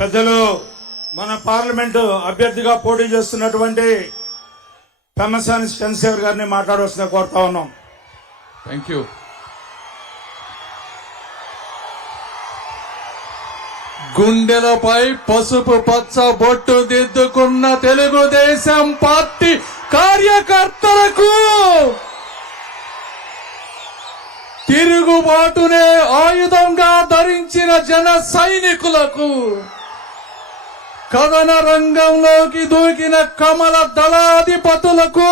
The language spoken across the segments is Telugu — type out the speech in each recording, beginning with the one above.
పెద్దలు మన పార్లమెంటు అభ్యర్థిగా పోటీ చేస్తున్నటువంటి పెమ్మసాని చంద్రశేఖర్ గారిని మాట్లాడవలసిన కోరుతా ఉన్నాం. Thank you. గుండెలపై పసుపు పచ్చ బొట్టు దిద్దుకున్న తెలుగుదేశం పార్టీ కార్యకర్తలకు, తిరుగుబాటునే ఆయుధంగా ధరించిన జన సైనికులకు, కథన రంగంలోకి దూకిన కమల దళాధిపతులకు,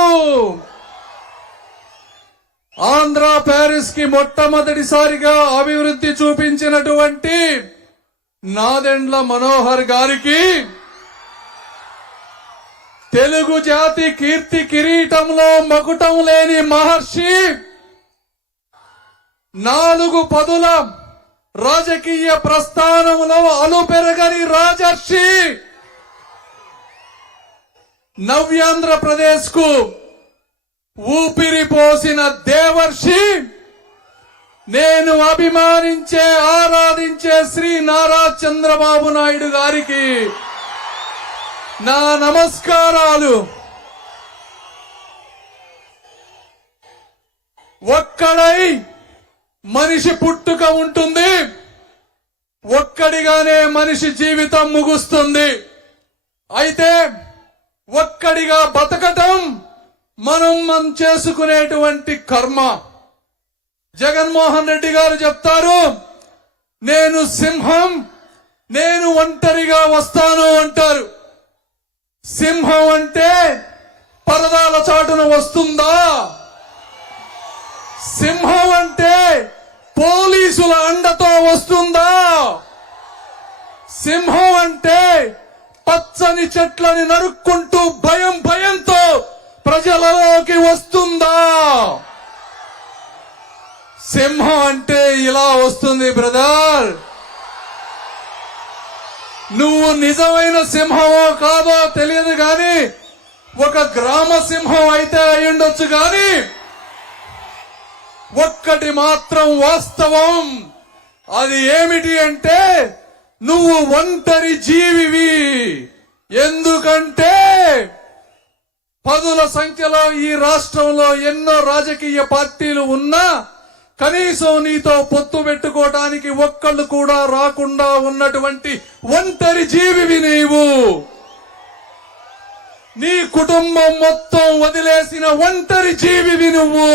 ఆంధ్ర ప్యారిస్ కి మొట్టమొదటిసారిగా అభివృద్ధి చూపించినటువంటి నాదెండ్ల మనోహర్ గారికి, తెలుగు జాతి కీర్తి కిరీటంలో మకుటం లేని మహర్షి, 4 పదుల రాజకీయ ప్రస్థానంలో అలుపెరగని రాజర్షి, నవ్యాంధ్రప్రదేశ్ కు ఊపిరి పోసిన దేవర్షి, నేను అభిమానించే ఆరాధించే శ్రీ నారా చంద్రబాబు నాయుడు గారికి నా నమస్కారాలు. ఒక్కడై మనిషి పుట్టుక ఉంటుంది, ఒక్కడిగానే మనిషి జీవితం ముగుస్తుంది. అయితే ఒక్కడిగా బతకటం మనం చేసుకునేటువంటి కర్మ. జగన్మోహన్ రెడ్డి గారు చెప్తారు, నేను సింహం, నేను ఒంటరిగా వస్తాను అంటారు. సింహం అంటే పరదాల చాటున వస్తుందా? సింహం అంటే పోలీసుల అండతో వస్తుందా? సింహం అంటే పచ్చని చెట్లని నరుక్కుంటూ భయంతో ప్రజలలోకి వస్తుందా? సింహం అంటే ఇలా వస్తుంది బ్రదర్. నువ్వు నిజమైన సింహమో కాదో తెలియదు గాని, ఒక గ్రామ సింహం అయితే అయ్యుండొచ్చు గాని, ఒక్కటి మాత్రం వాస్తవం. అది ఏమిటి అంటే, నువ్వు ఒంటరి జీవివి. ఎందుకంటే పదుల సంఖ్యలో ఈ రాష్ట్రంలో ఎన్నో రాజకీయ పార్టీలు ఉన్నా కనీసం నీతో పొత్తు పెట్టుకోవడానికి ఒక్కళ్ళు కూడా రాకుండా ఉన్నటువంటి ఒంటరి జీవివి నీవు. నీ కుటుంబం మొత్తం వదిలేసిన ఒంటరి జీవివి నువ్వు.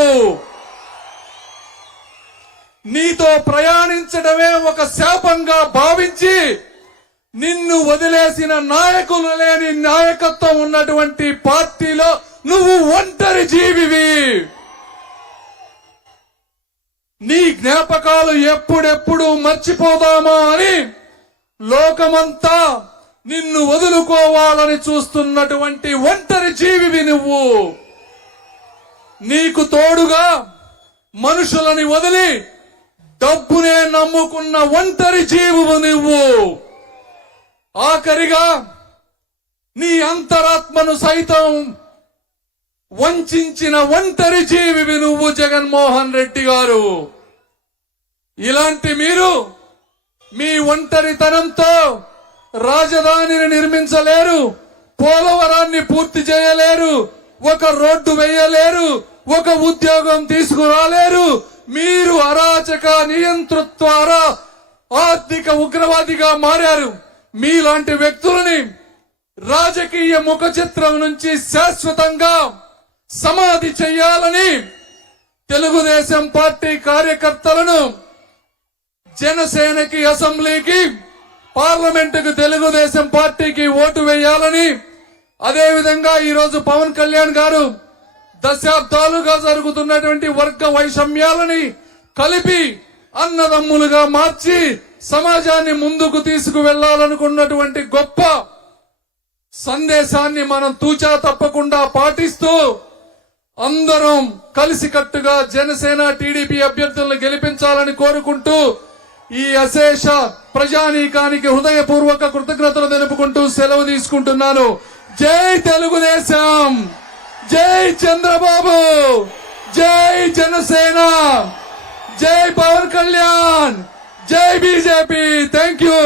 నీతో ప్రయాణించడమే ఒక శాపంగా భావించి నిన్ను వదిలేసిన నాయకులు లేని నాయకత్వం ఉన్నటువంటి పార్టీలో నువ్వు ఒంటరి జీవివి. నీ జ్ఞాపకాలు ఎప్పుడెప్పుడు మర్చిపోదామా అని లోకమంతా నిన్ను వదులుకోవాలని చూస్తున్నటువంటి ఒంటరి జీవివి నువ్వు. నీకు తోడుగా మనుషులని వదిలి డబ్బునే నమ్ముకున్న ఒంటరి జీవువు నువ్వు. ఆఖరిగా నీ అంతరాత్మను సైతం వంచిన ఒంటరి జీవివి నువ్వు జగన్మోహన్ రెడ్డి గారు. ఇలాంటి మీరు మీ ఒంటరితనంతో రాజధానిని నిర్మించలేరు, పోలవరాన్ని పూర్తి చేయలేరు, ఒక రోడ్డు వేయలేరు, ఒక ఉద్యోగం తీసుకురాలేరు. మీరు అరాచక నియంతృత్వ ఆర్థిక ఉగ్రవాదిగా మారారు. మీలాంటి వ్యక్తులని రాజకీయ ముఖ చిత్రం నుంచి శాశ్వతంగా సమాధి చెయ్యాలని తెలుగుదేశం పార్టీ కార్యకర్తలను జనసేనకి, అసెంబ్లీకి, పార్లమెంటుకు తెలుగుదేశం పార్టీకి ఓటు వేయాలని, అదేవిధంగా ఈరోజు పవన్ కళ్యాణ్ గారు దశాబ్దాలుగా జరుగుతున్నటువంటి వర్గ వైషమ్యాలని కలిపి అన్నదమ్ములుగా మార్చి సమాజాన్ని ముందుకు తీసుకువెళ్లాలనుకున్నటువంటి గొప్ప సందేశాన్ని మనం తూచా తప్పకుండా పాటిస్తూ అందరం కలిసికట్టుగా జనసేన, టీడీపీ అభ్యర్థులను గెలిపించాలని కోరుకుంటూ ఈ అశేష ప్రజానీకానికి హృదయపూర్వక కృతజ్ఞతలు తెలుపుకుంటూ సెలవు తీసుకుంటున్నాను. జై తెలుగుదేశం, జై చంద్రబాబు, జై జనసేన, జై పవన్ కళ్యాణ్, జై బీజేపీ. Thank you.